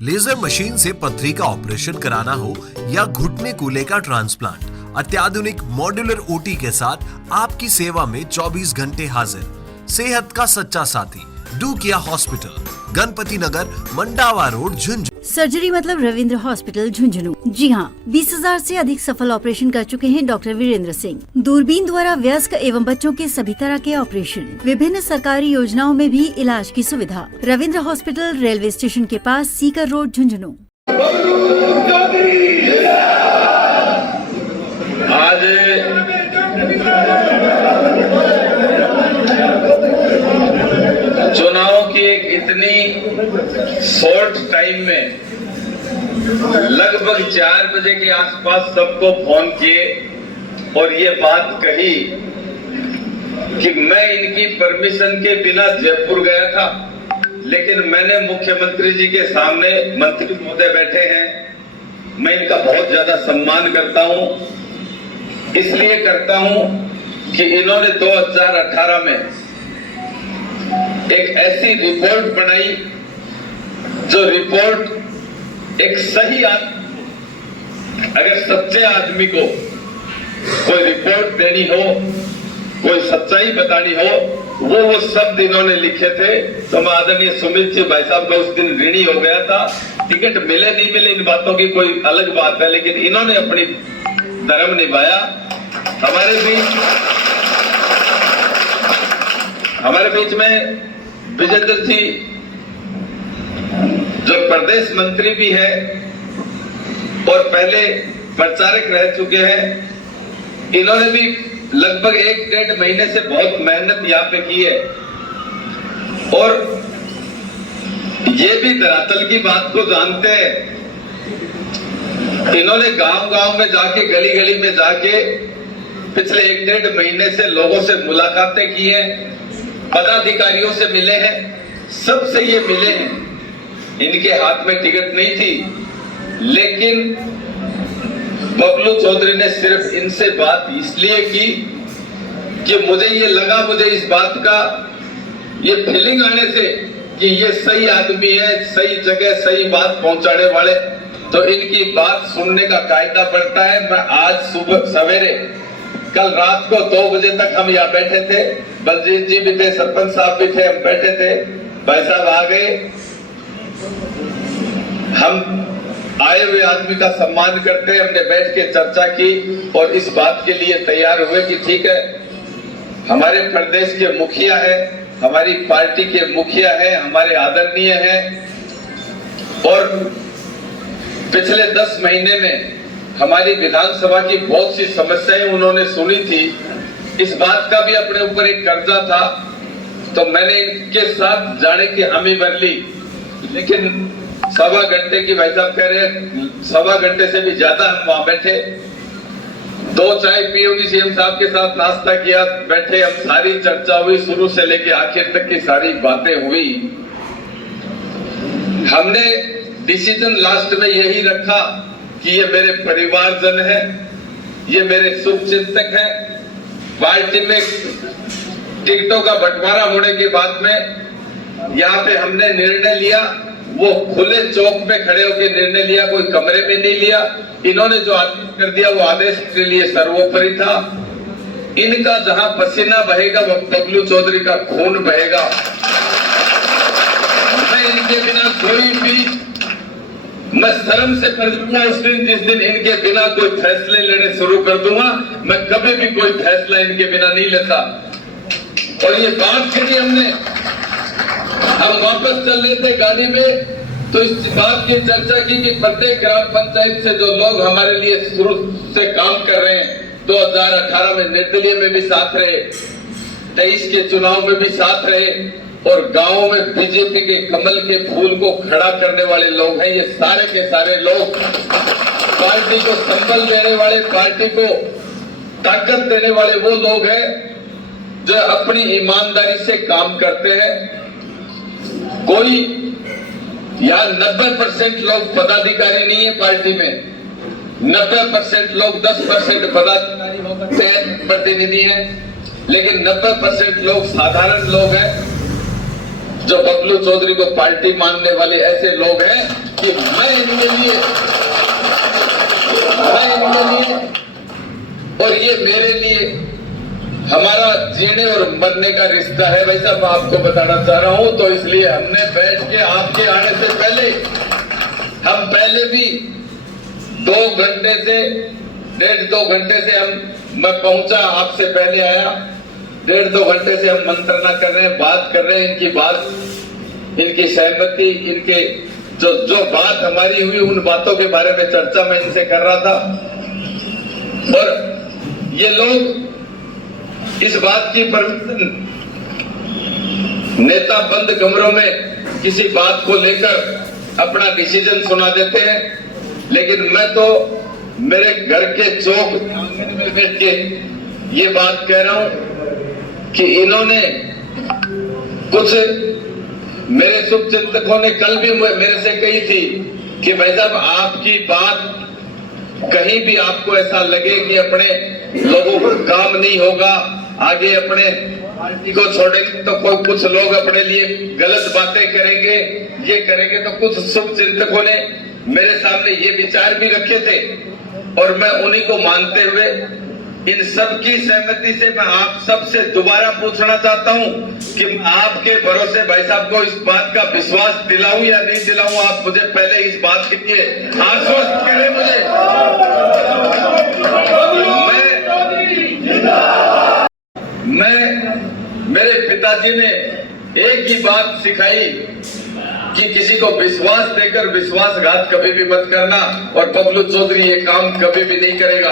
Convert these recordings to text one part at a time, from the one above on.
Laser machine से पथरी का ऑपरेशन कराना हो या घुटने कूल्हे का ट्रांसप्लांट, अत्याधुनिक मॉड्यूलर ओटी के साथ आपकी सेवा में 24 घंटे हाजिर। सेहत का सच्चा साथी डू किया हॉस्पिटल, गणपति नगर, मंडावा रोड, झुंझुनू। सर्जरी मतलब रविंद्र हॉस्पिटल झुंझुनू। जी हाँ, 20,000 से अधिक सफल ऑपरेशन कर चुके हैं डॉक्टर वीरेंद्र सिंह। दूरबीन द्वारा वयस्क एवं बच्चों के सभी तरह के ऑपरेशन, विभिन्न सरकारी योजनाओं में भी इलाज की सुविधा। रविंद्र हॉस्पिटल, रेलवे स्टेशन के पास, सीकर रोड, झुंझुनू। आज चुनाव की एक इतनी शॉर्ट टाइम में लगभग 4 बजे के आसपास सबको फोन किए और ये बात कही कि मैं इनकी परमिशन के बिना जयपुर गया था, लेकिन मैंने मुख्यमंत्री जी के सामने, मंत्री महोदय बैठे हैं, मैं इनका बहुत ज्यादा सम्मान करता हूं। इसलिए करता हूं कि इन्होंने 2018 में एक ऐसी रिपोर्ट बनाई जो रिपोर्ट एक सही अगर सच्चे आदमी को कोई रिपोर्ट देनी हो, कोई सच्चाई बतानी हो, वो शब्द इन्होंने लिखे थे। तो मैं आदरणीय सुमित जी भाई साहब का उस दिन ऋणी हो गया था। टिकट मिले नहीं मिले इन बातों की कोई अलग बात है, लेकिन इन्होंने अपनी धर्म निभाया। हमारे बीच में विजेंद्र जी जो प्रदेश मंत्री भी है और पहले प्रचारक रह चुके हैं, इन्होंने भी लगभग 1-1.5 महीने से बहुत मेहनत यहाँ पे की है और ये भी धरातल की बात को जानते हैं। इन्होंने गांव-गांव में जाके, गली-गली में जाके पिछले 1-1.5 महीने से लोगों से मुलाकातें की हैं, पदाधिकारियों से मिले हैं, सबसे ये मिले हैं। इनके हाथ में टिकट नहीं थी, लेकिन बबलू चौधरी ने सिर्फ इनसे बात इसलिए की कि मुझे ये लगा, मुझे इस बात का ये फीलिंग आने से कि ये सही आदमी है, सही जगह सही बात पहुंचाने वाले, तो इनकी बात सुनने का कायदा बनता है। मैं आज सुबह सवेरे, कल रात को 2 बजे तक हम यहाँ बैठे थे, बलजीत जी भी थे, सरपंच साहब भी थे, हम बैठे थे, भाई साहब आ गए। हम आए हुए आदमी का सम्मान करते, हमने बैठ के चर्चा की और इस बात के लिए तैयार हुए कि ठीक है, हमारे प्रदेश के मुखिया है, हमारी पार्टी के मुखिया है, हमारे आदरणीय हैं और पिछले 10 महीने में हमारी विधानसभा की बहुत सी समस्याएं उन्होंने सुनी थी। इस बात का भी अपने ऊपर एक कर्जा था, तो मैंने इनके साथ जाने की हामी भर ली, लेकिन 1.25 घंटे की, भाई साहब कह रहे हैं 1.25 घंटे से भी ज्यादा हम वहां बैठे, 2 चाय पी होगी, सीएम साहब के साथ नाश्ता किया, बैठे, हम सारी चर्चा हुई, शुरू से लेके आखिर तक की सारी बातें हुई। हमने डिसीजन लास्ट में यही रखा कि ये मेरे परिवारजन है, ये मेरे शुभचिंतक है। पार्टी में टिकटों का बंटवारा होने के बाद में यहाँ पे हमने निर्णय लिया, वो खुले चौक में खड़े होकर निर्णय लिया, कोई कमरे में नहीं लिया। इन्होंने जो आदेश कर दिया वो आदेश के लिए सर्वोपरि था। इनका जहां पसीना बहेगा वो बबलू चौधरी का खून बहेगा। मैं इनके बिना कोई भी, मैं शर्म से कर दूंगा उस दिन जिस दिन इनके बिना कोई फैसले लेने शुरू कर दूंगा। मैं कभी भी कोई फैसला इनके बिना नहीं लेता। और ये बात करी हमने, हम वापस चल रहे थे गाड़ी में, तो इस बात की चर्चा की कि प्रत्येक ग्राम पंचायत से जो लोग हमारे लिए शुरू से काम कर रहे हैं, 2018 में निर्दलीय में भी साथ रहे, 23 के चुनाव में भी साथ रहे और गांवों में बीजेपी के कमल के फूल को खड़ा करने वाले लोग हैं, ये सारे के सारे लोग पार्टी को संबल देने वाले, पार्टी को ताकत देने वाले वो लोग हैं जो अपनी ईमानदारी से काम करते हैं। कोई यहाँ 90% लोग पदाधिकारी नहीं है पार्टी में, 90% लोग 10% पदाधिकारी हो सकते हैं, प्रतिनिधि हैं, लेकिन 90% लोग साधारण लोग हैं जो बबलू चौधरी को पार्टी मानने वाले ऐसे लोग हैं कि मैं इनके लिए और ये मेरे लिए हमारा जीने और मरने का रिश्ता है। वैसा मैं आपको बताना चाह रहा हूं, तो इसलिए हमने बैठ के आपके आने से पहले हम पहले भी 1.5-2 घंटे से मैं पहुंचा, आपसे पहले आया। 1.5-2 घंटे से हम मंत्रणा कर रहे हैं, बात कर रहे हैं, इनकी बात, इनकी सहमति, इनके जो बात हमारी हुई उन बातों के बारे में चर्चा मैं इनसे कर रहा था। और ये लोग इस बात की परमिशन, नेता बंद कमरों में किसी बात को लेकर अपना डिसीजन सुना देते हैं, लेकिन मैं तो मेरे घर के चौक आंगन में बैठ के ये बात कह रहा हूं कि इन्होंने कुछ मेरे शुभचिंतकों ने कल भी मेरे से कही थी कि भाई साहब आपकी बात कहीं भी आपको ऐसा लगे कि अपने लोगों को काम नहीं होगा, आगे अपने पार्टी को छोड़ेंगे तो कोई कुछ लोग अपने लिए गलत बातें करेंगे, ये करेंगे, तो कुछ शुभचिंतकों ने मेरे सामने ये विचार भी रखे थे और मैं उन्हीं को मानते हुए इन सब की सहमति से मैं आप सबसे दोबारा पूछना चाहता हूं कि आपके भरोसे भाई साहब को इस बात का विश्वास दिलाऊं या नहीं दिलाऊं। आप मुझे पहले इस बात के लिए आश्वस्त करें। मुझे मेरे पिताजी ने एक ही बात सिखाई कि किसी को विश्वास देकर विश्वासघात कभी भी मत करना, और बबलू चौधरी ये काम कभी भी नहीं करेगा।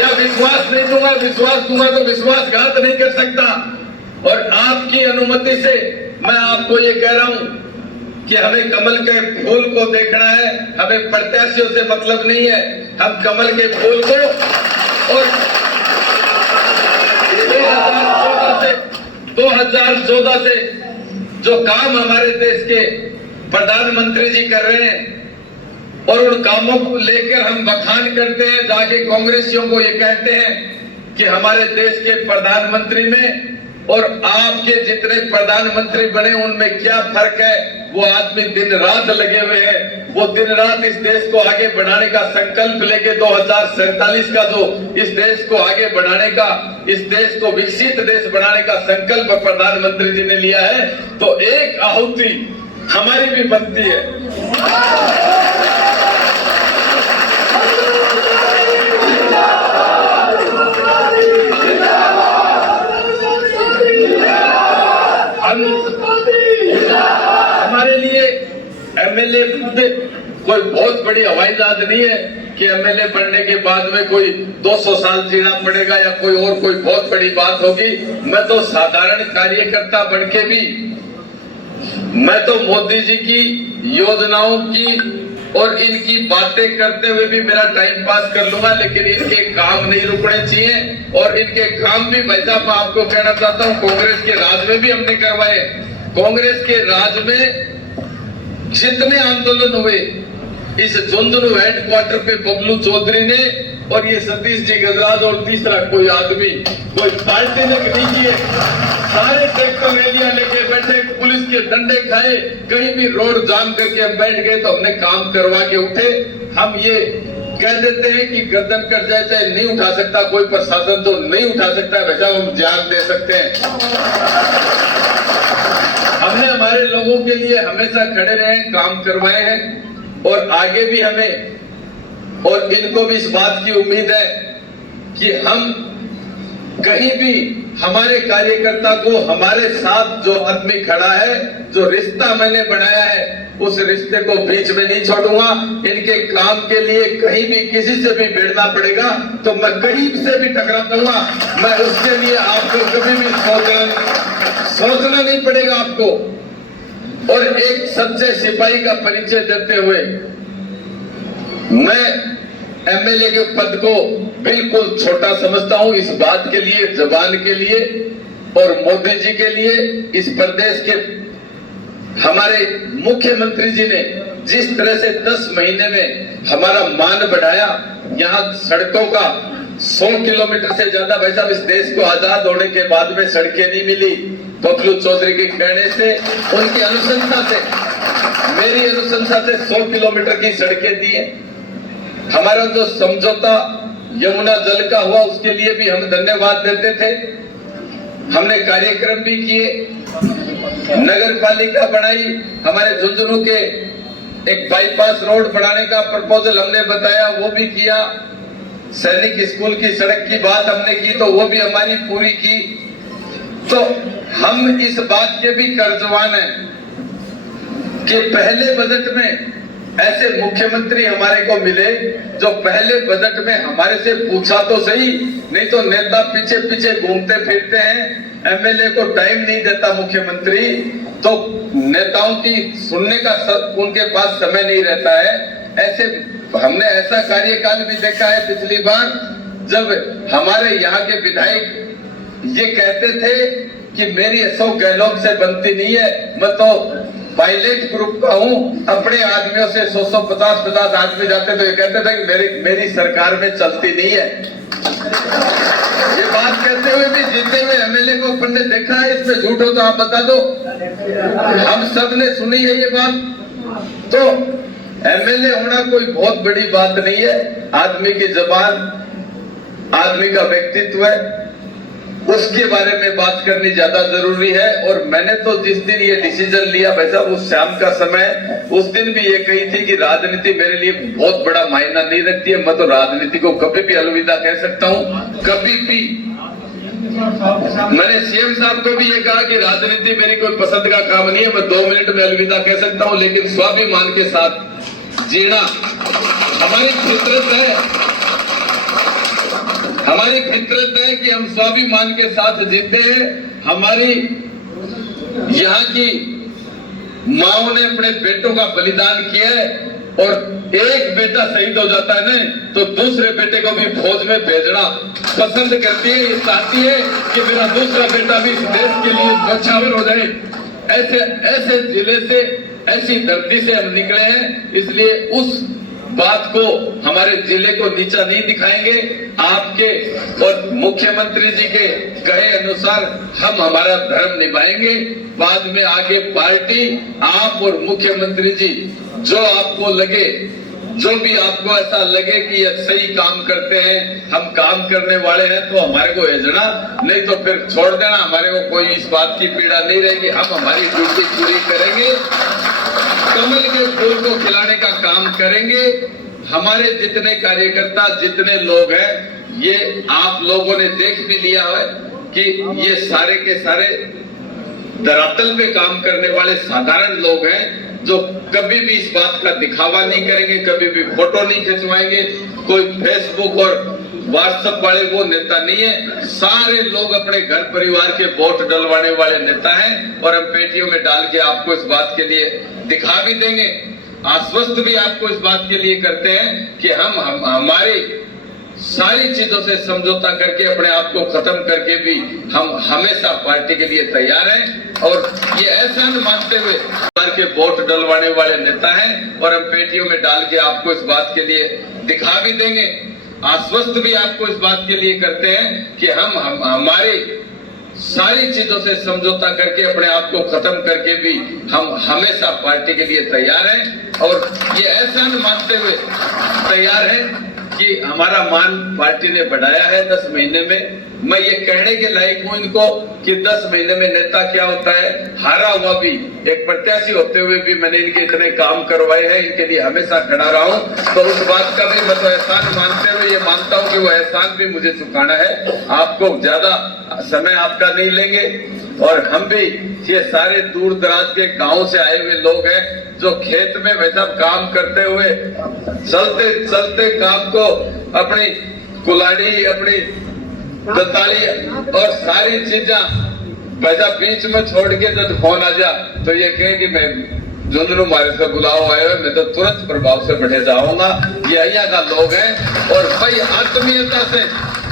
या विश्वास नहीं दूंगा, विश्वास दूंगा तो विश्वासघात नहीं कर सकता। और आपकी अनुमति से मैं आपको ये कह रहा हूं कि हमें कमल के फूल को देखना है, हमें प्रत्याशियों से मतलब नहीं है। हम कमल के फूल को और 2014 से जो काम हमारे देश के प्रधानमंत्री जी कर रहे हैं और उन कामों को लेकर हम बखान करते हैं, जाके कांग्रेसियों को ये कहते हैं कि हमारे देश के प्रधानमंत्री में और आपके जितने प्रधानमंत्री बने उनमें क्या फर्क है। वो आदमी दिन रात लगे हुए हैं, वो दिन रात इस देश को आगे बढ़ाने का संकल्प लेके 2047 का जो इस देश को आगे बढ़ाने का, इस देश को विकसित देश बनाने का संकल्प प्रधानमंत्री जी ने लिया है, तो एक आहुति हमारी भी बनती है। हमारे लिए एमएलए कोई बहुत बड़ी हवाई जहाज नहीं है कि एमएलए बनने के बाद में कोई 200 साल जीना पड़ेगा या कोई बहुत बड़ी बात होगी। मैं तो साधारण कार्यकर्ता बन के भी, मैं तो मोदी जी की योजनाओं की और इनकी बातें करते हुए भी मेरा टाइम पास कर लूंगा, लेकिन इनके काम नहीं रुकने चाहिए। और इनके काम भी भाई साहब मैं आपको कहना चाहता हूँ, कांग्रेस के राज में भी हमने करवाए। कांग्रेस के राज में जितने आंदोलन हुए, इस झुंझुनू हेडक्वार्टर पे बबलू चौधरी ने और ये सतीश जी गजराज और तीसरा कोई आदमी, कोई पार्टी ने नहीं किए। सारे ट्रैक्टर रैलियां लेके बैठे, पुलिस के डंडे खाए, कहीं भी रोड जाम करके हम बैठ गए तो हमने काम करवा के उठे। हम ये कह देते हैं कि गर्दन कट जाए चाहे नहीं उठा सकता कोई प्रशासन, तो नहीं उठा सकता वैसा हम जान दे सकते हैं। हमने हमारे लोगों के लिए हमेशा खड़े रहे, काम करवाए हैं और आगे भी हमें, और इनको भी इस बात की उम्मीद है कि हम कहीं भी हमारे कार्यकर्ता को, हमारे साथ जो आदमी खड़ा है, जो रिश्ता मैंने बनाया है, उस रिश्ते को बीच में नहीं छोड़ूंगा। इनके काम के लिए कहीं भी किसी से भी भिड़ना पड़ेगा तो मैं कहीं से भी टकरा दूंगा। मैं उसके लिए आपको कभी भी सोचना नहीं पड़ेगा आपको। और एक सच्चे सिपाही का परिचय देते हुए मैं एमएलए के पद को बिल्कुल छोटा समझता हूं। इस बात के लिए, जबान के लिए और मोदी जी के लिए, इस प्रदेश के हमारे मुख्यमंत्री जी ने जिस तरह से 10 महीने में हमारा मान बढ़ाया, यहाँ सड़कों का 100 किलोमीटर से ज्यादा, भाई साहब इस देश को आजाद होने के बाद में सड़कें नहीं मिली। बबलू चौधरी के कहने से, उनकी अनुशंसा से, मेरी अनुशंसा से 100 किलोमीटर की सड़कें दी है। हमारा जो समझौता यमुना जल का हुआ उसके लिए भी हम धन्यवाद देते थे। हमने कार्यक्रम भी किए, नगर पालिका बनाई, हमारे झुंझुनू के एक बाईपास रोड बनाने का प्रपोजल हमने बताया, वो भी किया। सैनिक स्कूल की सड़क की बात हमने की तो वो भी हमारी पूरी की। तो हम इस बात के भी कर्जवान हैं कि पहले बजट में ऐसे मुख्यमंत्री हमारे को मिले जो पहले बजट में हमारे से पूछा तो सही, नहीं तो नेता पीछे पीछे घूमते फिरते हैं, एमएलए को टाइम नहीं देता मुख्यमंत्री, तो नेताओं की सुनने का उनके पास समय नहीं रहता है। ऐसे हमने ऐसा कार्यकाल भी देखा है पिछली बार जब हमारे यहाँ के विधायक ये कहते थे कि मेरी अशोक गहलोत से बनती नहीं है, मैं तो पायलट ग्रुप का हूँ, अपने आदमियों से 150 आदमी जाते तो ये कहते थे कि मेरी सरकार में चलती नहीं है। ये बात कहते हुए भी जीते हुए एमएलए को अपन ने देखा है, इसमें झूठ हो तो आप बता दो। हम सब ने सुनी है ये बात। तो एमएलए होना कोई बहुत बड़ी बात नहीं है, आदमी की जबान, आदमी का व्यक्तित्व है, उसके बारे में बात करनी ज्यादा जरूरी है। और मैंने तो जिस दिन ये डिसीजन लिया भाई साहब, उस शाम का समय, उस दिन भी ये कही थी कि राजनीति मेरे लिए बहुत बड़ा मायना नहीं रखती है, मैं तो राजनीति को कभी भी अलविदा कह सकता हूँ, कभी भी। मैंने सीएम साहब को भी ये कहा कि राजनीति मेरी कोई पसंद का काम नहीं है, मैं 2 मिनट में अलविदा कह सकता हूँ, लेकिन स्वाभिमान के साथ जीना हमारी फितरत है। हमारी फितरत है कि हम स्वाभिमान के साथ जीते हैं। हमारी यहाँ की माओ ने अपने बेटों का बलिदान किया है, और एक बेटा शहीद हो जाता है ना तो दूसरे बेटे को भी फौज में भेजना पसंद करती है, ये चाहती है कि मेरा दूसरा बेटा भी इस देश के लिए बचावर हो जाए। ऐसे जिले से, ऐसी धरती से हम निकले हैं, इसलिए उस बात को, हमारे जिले को नीचा नहीं दिखाएंगे। आपके और मुख्यमंत्री जी के कहे अनुसार हम हमारा धर्म निभाएंगे। बाद में आगे पार्टी, आप और मुख्यमंत्री जी जो आपको लगे, जो भी आपको ऐसा लगे कि ये सही काम करते हैं, हम काम करने वाले हैं, तो हमारे को भेजना, नहीं तो फिर छोड़ देना। हमारे को कोई इस बात की पीड़ा नहीं रहेगी, हम हमारी ड्यूटी पूरी करेंगे, कमल के फूल को खिलाने का काम करेंगे। हमारे जितने कार्यकर्ता, जितने लोग हैं, ये आप लोगों ने देख भी लिया है कि ये सारे के सारे धरातल पे काम करने वाले साधारण लोग हैं, जो कभी भी इस बात का दिखावा नहीं करेंगे, कभी भी फोटो नहीं खिंचवाएंगे। कोई फेसबुक और व्हाट्सएप वाले वो नेता नहीं है। सारे लोग अपने घर परिवार के वोट डलवाने वाले नेता हैं, और हम पेटियों में डाल के आपको इस बात के लिए दिखा भी देंगे, आश्वस्त भी आपको इस बात के लिए करते हैं कि हम हमारी सारी चीजों से समझौता करके, अपने आप को खत्म करके भी हम हमेशा पार्टी के लिए तैयार हैं। और ये ऐसा न मानते हुए के वोट डलवाने वाले नेता हैं, और हम पेटियों में डाल के आपको इस बात के लिए दिखा भी देंगे, आश्वस्त भी आपको इस बात के लिए करते हैं कि हम हमारी सारी चीजों से समझौता करके, अपने आप को खत्म करके भी हम हमेशा पार्टी के लिए तैयार हैं। और ये ऐसा न मानते हुए तैयार हैं कि हमारा मान पार्टी ने बढ़ाया है 10 महीने में। मैं ये कहने के लायक हूं इनको कि 10 महीने में नेता क्या होता है। हारा हुआ भी, एक प्रत्याशी होते हुए भी मैंने इनके इतने काम करवाए हैं, इनके लिए हमेशा खड़ा रहा हूं। तो उस बात का भी मैं तो एहसान मानते हुए ये मानता हूं कि वो एहसान भी मुझे चुकाना है। आपको ज्यादा समय आपका नहीं लेंगे, और हम भी ये सारे दूर दराज के गाँव से आए हुए लोग हैं, जो खेत में वैसा काम करते हुए चलते चलते काम को, अपनी कुल्हाड़ी, अपनी दताली और सारी चीजें वैसा बीच में छोड़ के जब फोन आ जा तो ये कहे कि मैं झुंझुनू मारे से बुलाओ आए हुए, मैं तो तुरंत प्रभाव से बढ़े जाऊंगा। ये अहिया का लोग हैं, और भाई आत्मीयता से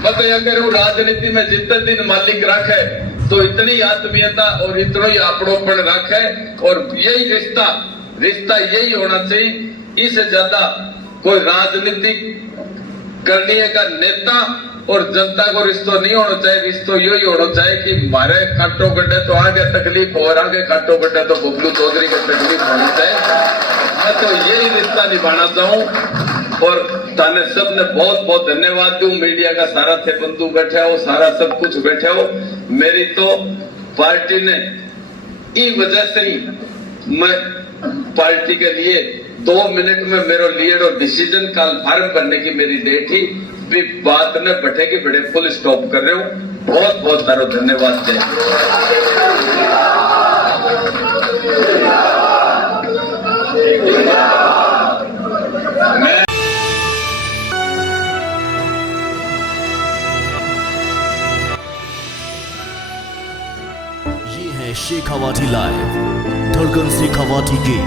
मतलब यह करूं, राजनीति में जितने दिन मालिक रखे तो इतनी आत्मीयता और इतना ही अपनोपन रखे, और यही रिश्ता यही होना चाहिए। इससे ज्यादा कोई राजनीति करने का नेता और जनता को रिश्तो नहीं होना चाहिए। रिश्तो यही होना चाहिए कि हमारे काटो गड्ढे तो आगे तकलीफ और आगे काटो गड्ढे तो बबलू चौधरी के तकलीफ होनी चाहिए। मैं तो यही रिश्ता निभाना चाहूँ और थाने सब ने बहुत बहुत धन्यवाद दूं। मीडिया का सारा थे बंधु बैठे हो, सारा सब कुछ बैठे हो। मेरी तो पार्टी ने ई वजह से ही मैं पार्टी के लिए 2 मिनट में मेरा लीड और डिसीजन कल फार्म करने की मेरी डेट ही भी बात ने बैठे के बड़े फुल स्टॉप कर रहे हूँ। बहुत बहुत सारा धन्यवाद जय। ये है शेखावाटी लाइव, धड़कन शेखावाटी की